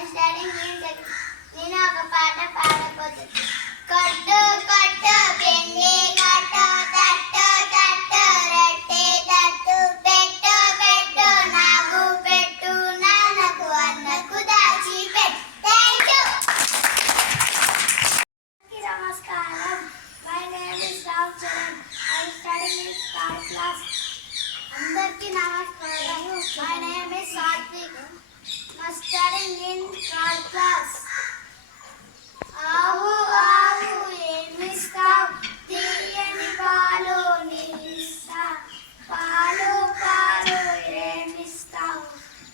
నేను ఒక పాట పాడబోతున్నాను. కొట్టు కొట్టు పిండి కొట్టు తట్టు తట్టు రొట్టె తట్టు పెట్టు పెట్టు నాకు పెట్టు నాన్నకు అన్నకు దాచి పెట్టు. Thank you. నమస్కారం. My name is Rao Charan. I study in third class. అందరికీ నమస్కారం. My name is Satvik. Studying in third class. ఆవు ఆవు ఏమిస్తావు? తీయని పాలు నీస్తా. పాలు పాలు ఏమిస్తావు?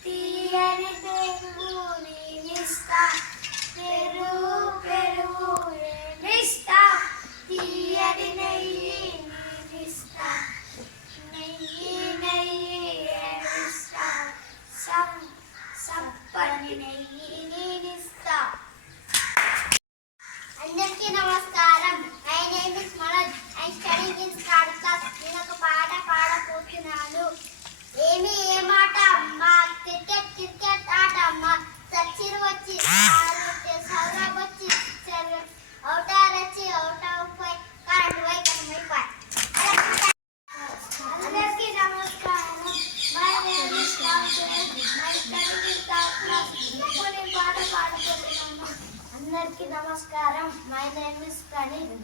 తీయని పెరుగు నీనిస్తా. పెరుగు పెరుగు ఏమిస్తావు? తీయని నెయ్యి నీనిస్తా. నెయ్యి నెయ్యి ఏమిస్తావు? సప్పని నెయ్యి నీనిస్తా. అందరికీ నమస్కారం. My name is Manoj. I studying in third class. నేను ఒక పాట పాడబోతున్నాను. ఏ మాట అమ్మా? క్రికెట్ క్రికెట్ ఆట అమ్మా. సచిన్ వచ్చి సౌరవ్ వచ్చి అవుటార్ వచ్చి అవుట్ అయిపోయి కరెంట్ పోయి కనమైపోయి. అందరికీ నమస్కారం. My name is Rao Charan. I studying in third class. ఇప్పుడు నేను పాట పాడబోతున్నాను. అందరికీ నమస్కారం. My name is Praneeth.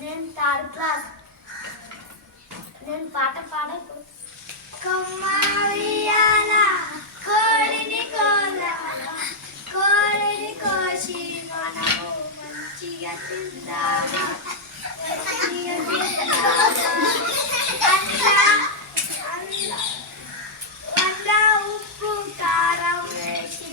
నేను థర్డ్ క్లాస్. నేను పాట పాడకు. కొమ్మాయియాల కోడిని కోలాల కోడిని కోసి మనము మంచిగా తిందామా. అల్లా ఉప్పు కారం వేసి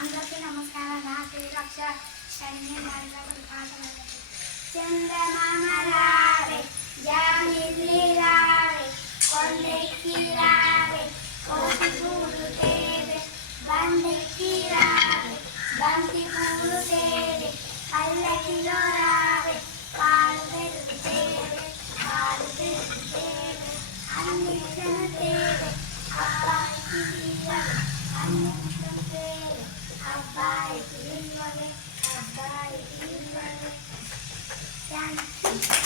అందరికీ నమస్కారం. నా పేరు అక్షర. చందమామ రావే జామిలి రావే కొండెక్కి రావే కోటి పూలు తేవే బండెక్కి రావే బంతి పూలు తేవే పల్లకిలో రావే పాలు పెరుగు తేవే పాలు పెరుగు తేవే అన్నిటిని తేవే అబ్బాయికి ఇవ్వవే అన్నిటిని తేవే అబ్బాయికి ఇవ్వవే అబ్బాయికి ఇవ్వవే. Thank you.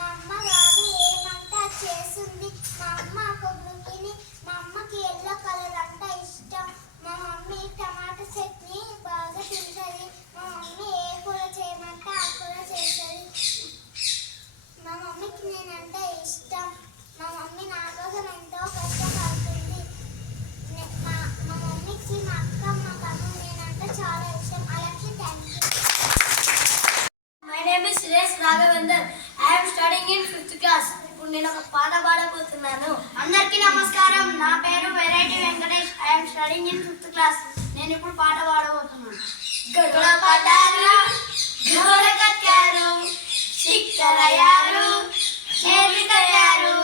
మా అమ్మ రాదు ఏమంట చేస్తుంది. మా అమ్మ కొబ్బరిని, మా అమ్మకి ఎల్లో కలర్ అంట ఇష్టం. మా మమ్మీ టమాటా చట్నీ బాగా తింటుంది. మా మమ్మీ ఏ కూర చేయమంటే ఆ కూర చేస్తుంది. మా మమ్మీకి నేనంటే ఇష్టం. మా మమ్మీ నా కోసం ఎంతో కష్టపడుతుంది. మా మమ్మీకి మా అక్క మా తమ్ముడు నేనంటే చాలా ఇష్టం. అలాగే thank you. My name is Suresh Raghavendran. I am studying in 5th class. ఇప్పుడు నేను ఒక పాట పాడబోతున్నాను. అందరికీ నమస్కారం. నా పేరు variety Venkatesh. I am studying in 5th class. నేను ఇప్పుడు పాట పాడబోతున్నాను. గరుడ పడ్డారు, గోడ కట్టారు, చిక్కరయ్యారు, చేతి కట్టారు,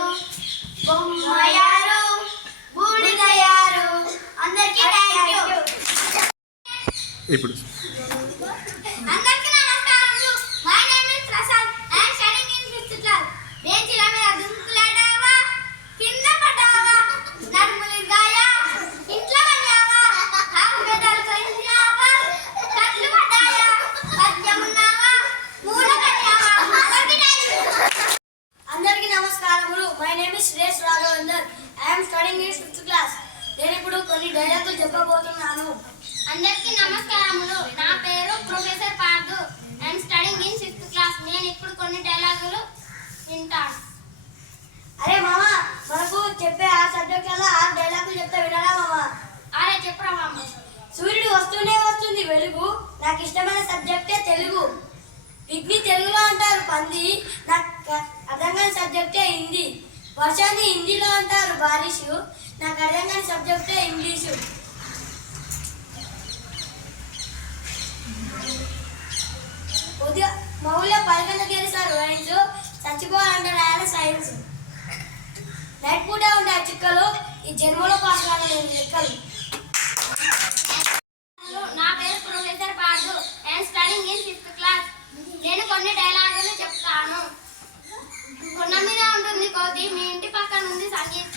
బొమ్మయ్యారు, బూడిదయ్యారు. అందరికీ థ్యాంక్ యూ. ఇప్పుడు అందరికీ నమస్కారములు. My name is Prasad. I am studying in 5th class. బెంచిల మీద దుంకులాడావా, కింద పడ్డావా, నడుములిగాయా, ఇంట్లో పడ్డావా, ఆకుపెదలు కొరికావా, కట్లు పడ్డాయా, పద్యమున్నావా, మూల కట్టావా. అందరికీ నమస్కారములు. My name is Suresh Raghavender. I am studying in 5th class. నేను ఇప్పుడు కొన్ని డైలాగులు చెప్పబోతున్నాను. అందరికీ నమస్కారములు. నా పేరు professor Pardhu. I am studying in 6th class. నేను ఇప్పుడు కొన్ని డైలాగులు వింటాను. అరే మామ, మనకు చెప్పే ఆ సబ్జెక్ట్ అలా 6 డైలాగులు చెప్తే వినరా మామ? అరే చెప్పురా మామ. సూర్యుడు వస్తూనే వస్తుంది వెలుగు, నాకు ఇష్టమైన సబ్జెక్టే తెలుగు. పిగ్ని తెలుగులో అంటారు పంది, నాకు అర్థం కాని సబ్జెక్టే హిందీ. వర్షాన్ని హిందీలో అంటారు బారిషు, నాకు అర్థం కాని సబ్జెక్టే ఇంగ్లీషు. ఉదయం మా ఊళ్ళో 10 గంటలకు గెలుస్తారు రైన్స్, చచ్చిపోవాలంటే రాయాలి సైన్స్. నైట్ పూట ఉండే ఆ చిక్కలు ఈ జన్మలో పాస్ కాలేదు లెక్కలు. నా పేరు professor Pardhu. I am studying in 5th class. నేను కొన్ని డైలాగులు చెప్తాను. కొండ మీద ఉంటుంది కోతి, మీ ఇంటి పక్కన ఉంది సంగీత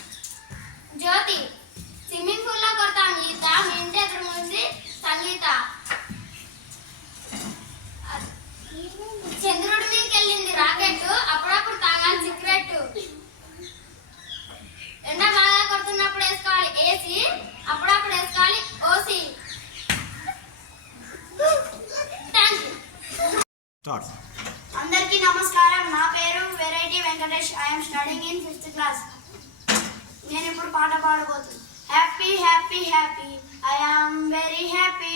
జ్యోతి. స్విమ్మింగ్ పూల్ లో కొడతాం ఈత, మీ ఇంటి ఎదురు ఉంది సంగీత. చంద్రుడి మీదకి వెళ్ళింది రాకెట్, అప్పుడప్పుడు తాగాలి సిగరెట్. ఎండ బాగా కొడుతున్నప్పుడు వేసుకోవాలి ఏసీ, అప్పుడప్పుడు వేసుకోవాలి ఓసీ. Thank you. స్టార్ట్. అందరికీ నమస్కారం. నా పేరు variety Venkatesh. I am studying in 5th class. నేను ఇప్పుడు పాట పాడబోతున్నాను. Happy happy happy, I am very happy.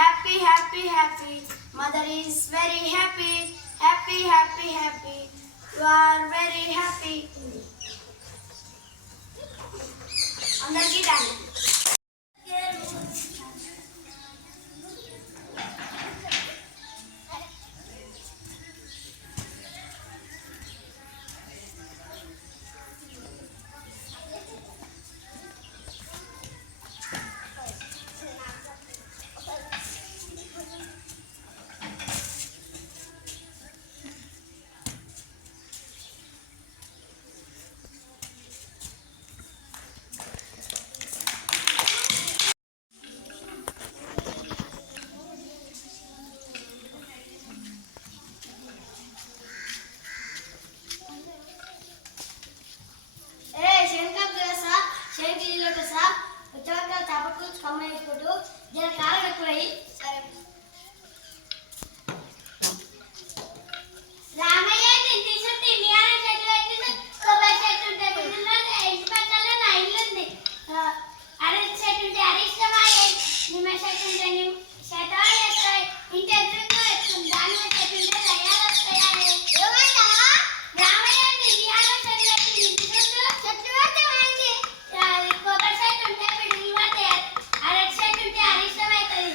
Happy happy happy, mother is very happy. Happy happy happy, you are very happy. అందరికీ thank you. Ramayya తిండి చుట్టూ ఇండియాలో చెట్టు పెట్టింది, కొబ్బరి చెట్టు ఉంటే బిల్లులో ఇంటి పక్కన నా ఇల్లు ఉంది. అరటి చెట్టు ఉంటే అరిష్టమా, నిమ్మ చెట్టు ఉంటే ఇంటి ఎదురుగా ఎత్తుంది. దానిమ్మ చెట్టు ఉంటే దయ్యాలు వస్తాయా? రామయ్య ఇండియాలో చెట్టు పెట్టింది, ఇంటి చుట్టూ చెట్టు పెట్టి కొబ్బరి చెట్టు ఉంటే బిల్లులో అరటి చెట్టు ఉంటే అరిష్టం అవుతుంది.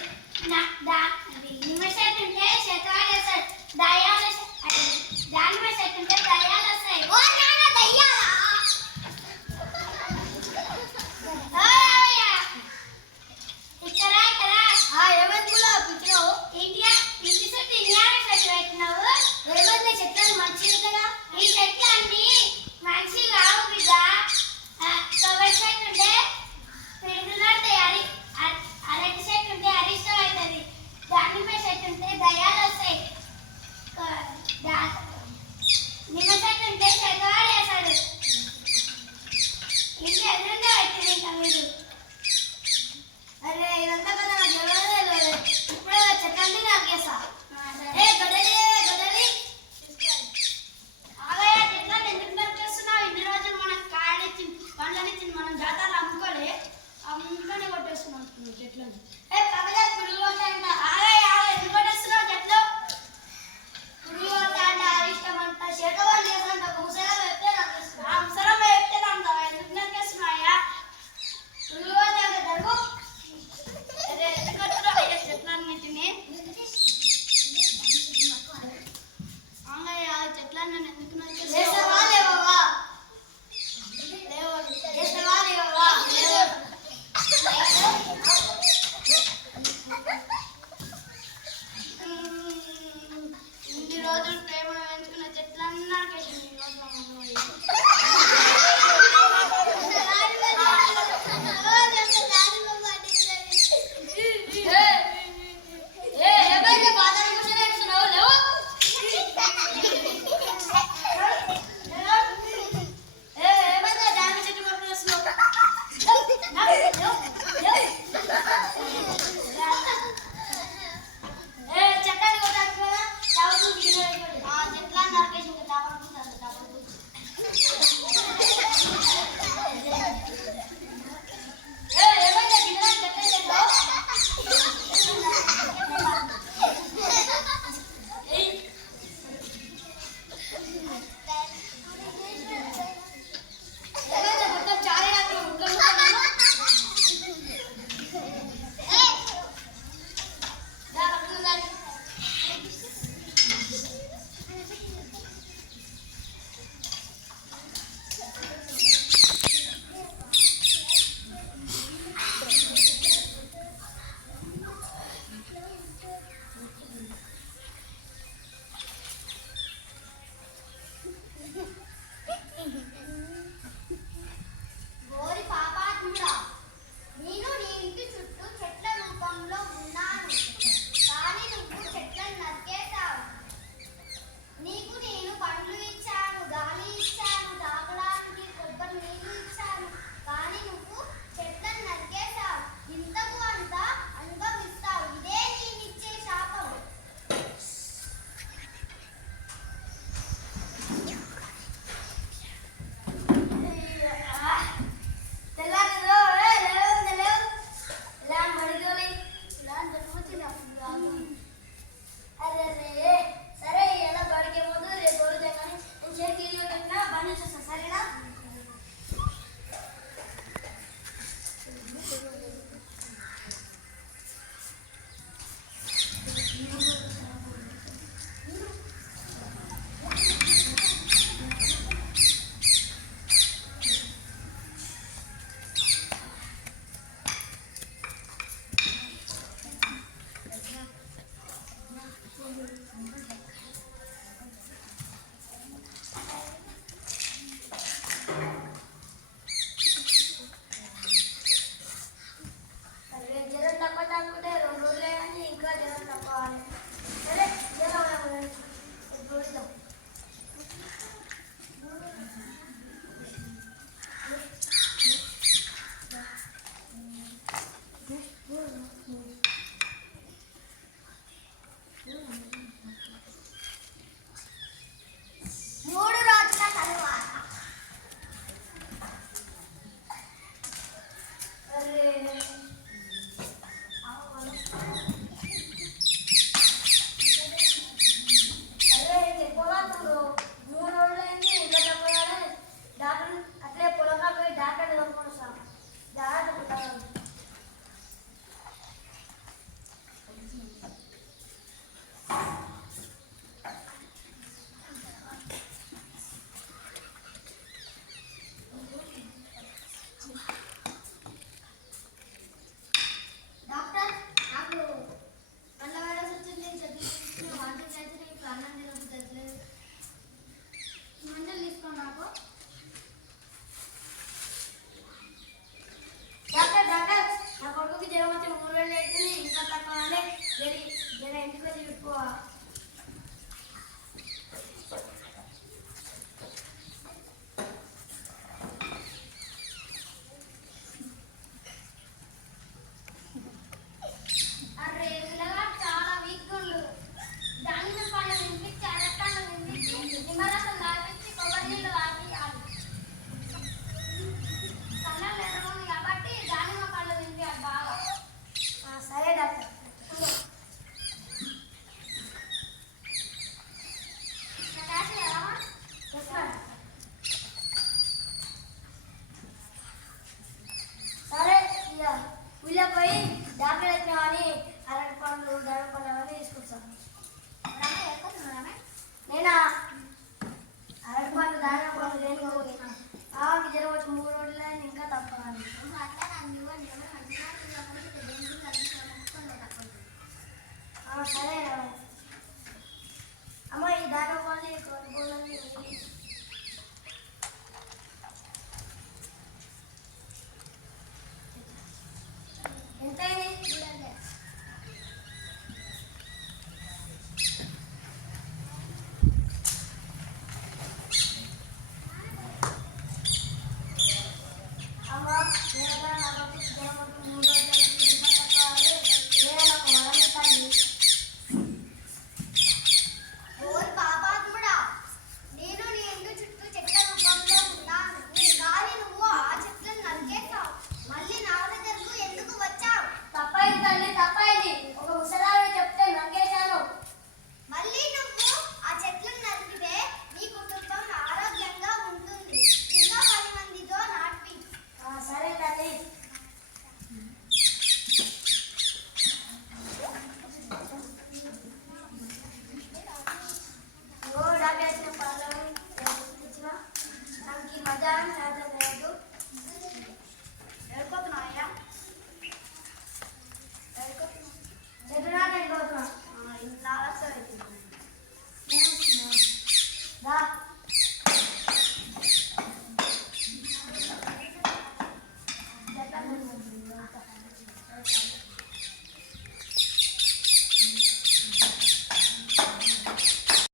Thank you.